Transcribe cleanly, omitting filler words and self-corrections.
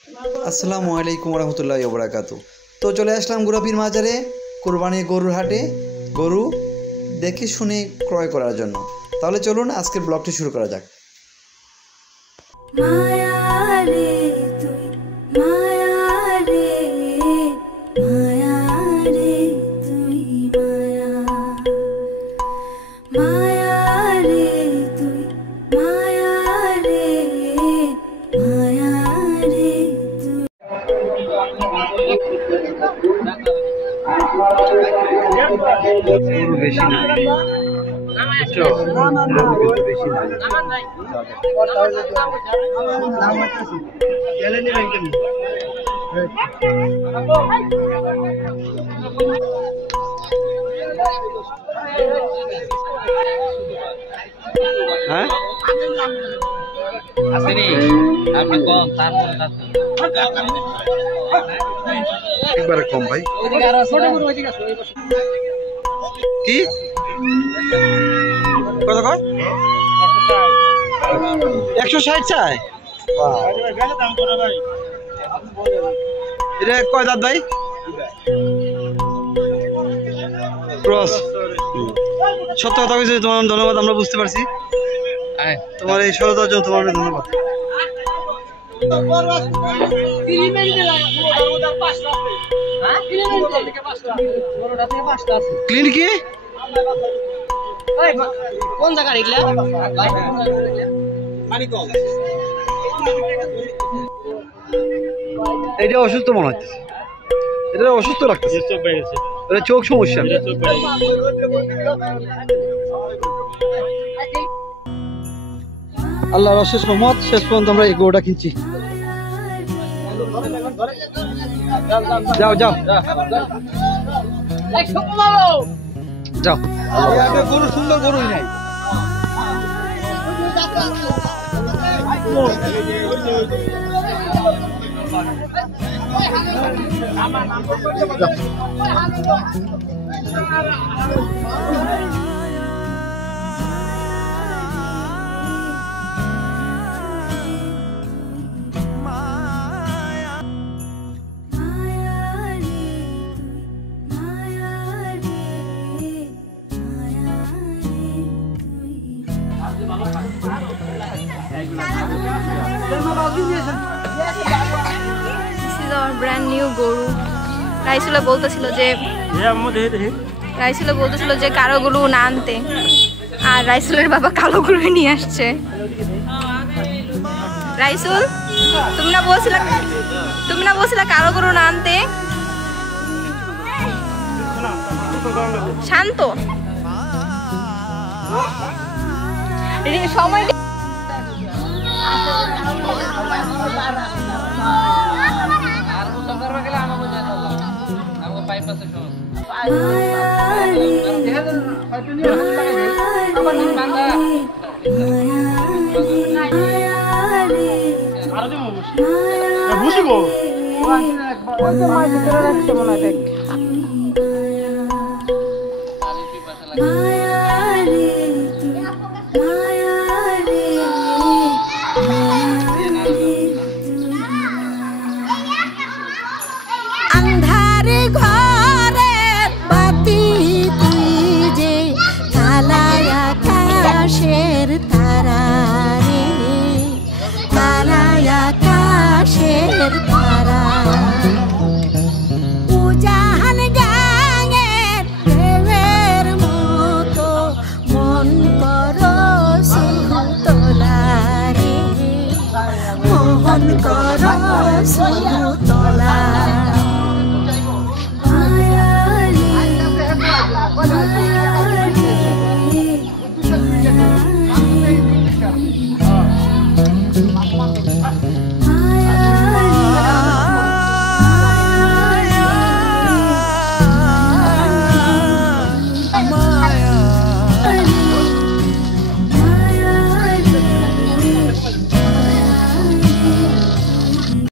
আসসালামু আলাইকুম রহমতুল্লাহি ওয়া বারাকাতুহু। তো চলে আসলাম গোরাপীর মাজারে কোরবানির গরুর হাটে গরু দেখে শুনে ক্রয় করার জন্য। তাহলে চলুন আজকের ব্লগটি শুরু করা যাক। বেশি না একবারে কম ভাই কি কত কয় 160 চাই। এটা কয় দাঁত ভাই? ক্রস। সত্য কথা কিছু তোমার ধন্যবাদ, আমরা বুঝতে পারছি। তোমার এই সততার জন্য তোমার ধন্যবাদ। ক্লিন কি কোন জায়গা রেখলা এটা অসুস্থ মনে হচ্ছে, এটা অসুস্থ লাগতেছে, এটা চোখ সমস্যা। আল্লাহর অশেষ রহমত, শেষ পর্যন্ত আমরা এই গরুটা কিনছি। যাও যাও যাও, গরু সুন্দর গরুই নাই। ব্র্যান্ড নিউ গরু। রাইসুলা বলতেছিল যে কালো গরু না আনতে, আর রাইসুলের বাবা কালো গরু নিয়ে আসছে। রাইসুল, তুমি না বলছিলা কালো গরু না আনতে? শান্ত সময় Koro